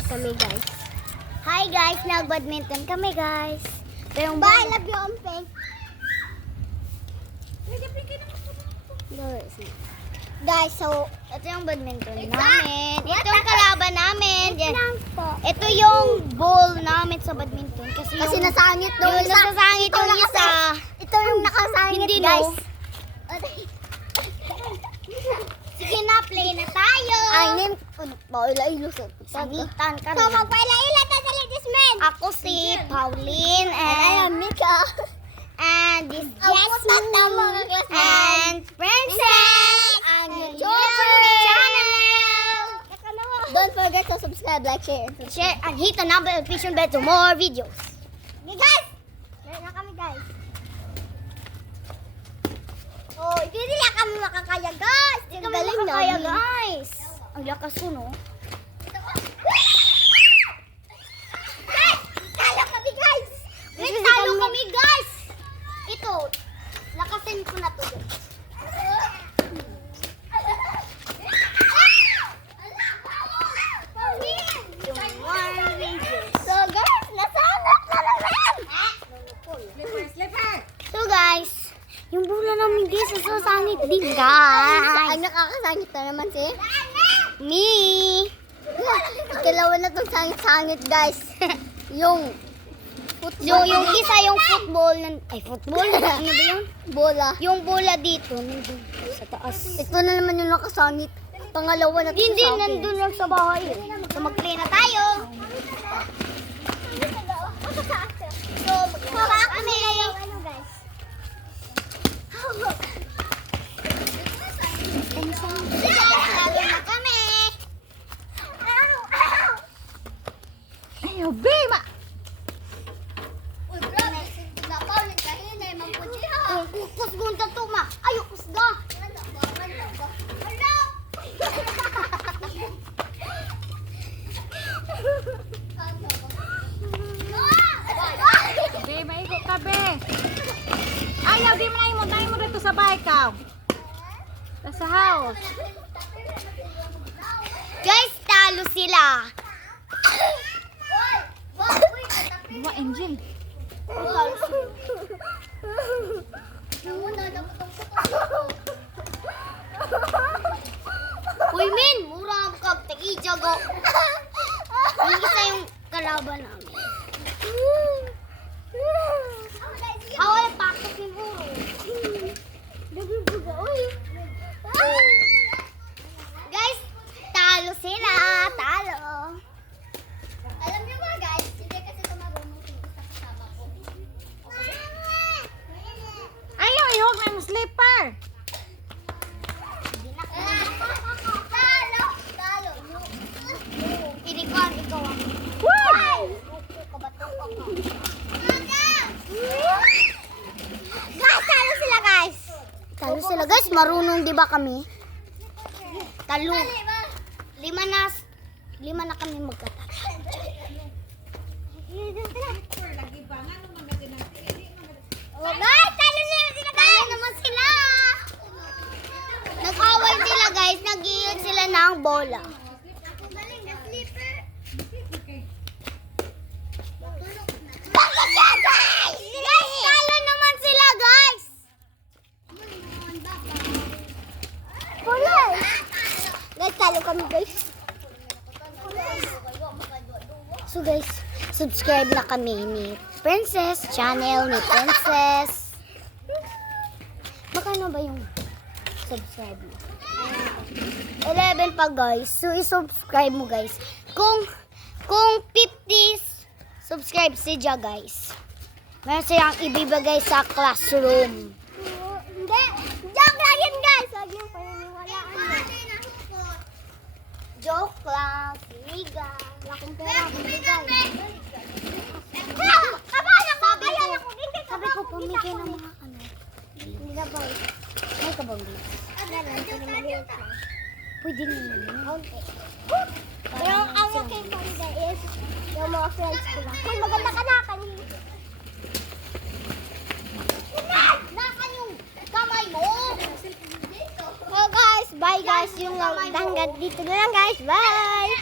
kami guys. Hi guys, nag-badminton kami guys. Pero Bye, love you, Ompeng. Guys, so ito yung badminton namin. Ito yung kalaban namin. Ito yung ball namin sa badminton. Kasi nasangit yung nasasangit yung isa. Ito yung nakasangit, Hindi guys. no. Sige na, play na tayo. Ay, name. Paula, ilusot. Sangitan ka So, na. magpaila-ila tayo sa ladies men. Ako si Pauline Ay, and Mika. this Jasmine and Princess and YouTube channel. Don't forget to subscribe, like, share, and Share and hit the notification bell to more videos. Okay, guys! Meron na kami, guys. Oh, hindi nila kami makakaya, guys. Hindi kami makakaya, guys. Ang lakas ko, no? Guys! Talo kami, guys! Guys, talo kami, guys! Ito, lakasin ko na to, guys. Yung more videos. So, guys, nasangat na naman! So, guys, yung bola namin, guys, sasangit din, guys. Ay, nakakasangit na naman si Me. Ikalawa na itong sangit-sangit, guys. Yung Yung isa yung football. Football? Ano ba yun? bola. Yung bola dito, nandun sa taas. Ito na naman yung nakasangit. Pangalawa na ito Hindi, sa akin. nandun lang sa bahay. So, mag-play na tayo. So, Baba kami. Ano, guys? Lalo na kami. Ayaw, Bema! Kus gunta to, ma. Ayaw, kusga. Be, maikot ka, be. Ayaw, di mo na imod. Tayo mo dito sa bahay ka. Sa house. Guys, talo sila. Dua, Angel. Uy, Min, mura ang kag-tag-ijag ako. Yung isa yung kalaban namin. Hawal, pakot ni Buro. Guys, talo sila. Talo. Alam niyo ba, guys? Hindi kasi ito marunong kasama ko. Ayaw, ihog na yung slipper. Talo! Talo! Ikaw, ikaw. Woo! Guys, talo sila, guys! Talo sila. Guys, marunong di ba kami? Talo. Lima na kami magkatalo. Oh, guys, talo sila, guys! Talo naman sila. Nag-away sila, guys. Nag-iyon sila ng bola. Bakit yan, guys? Guys, talo naman sila, guys. Wala. Guys, talo kami, guys. So guys, subscribe na kami ni Princess channel ni Princess. Magkano ba yung subscribe mo? 11 pa guys. So i-subscribe mo guys. Kung 50 subscribe siya guys. Meron siyang ibibigay sa classroom. Hindi. Joke lang yun, guys. Huwag yung paniniwalaan. Joke lang. Siga. Laking pera. Guys. Sabi ko pumigay ng mga ano. Hindi na ba? May kabang dito. Pwede naman. Pero ang aking panda is yung mga friends ko lang. Hoy, maganda ka na kanina. Nakan yung kamay mo. So guys, bye guys. Yung hanggang dito na lang guys. Bye!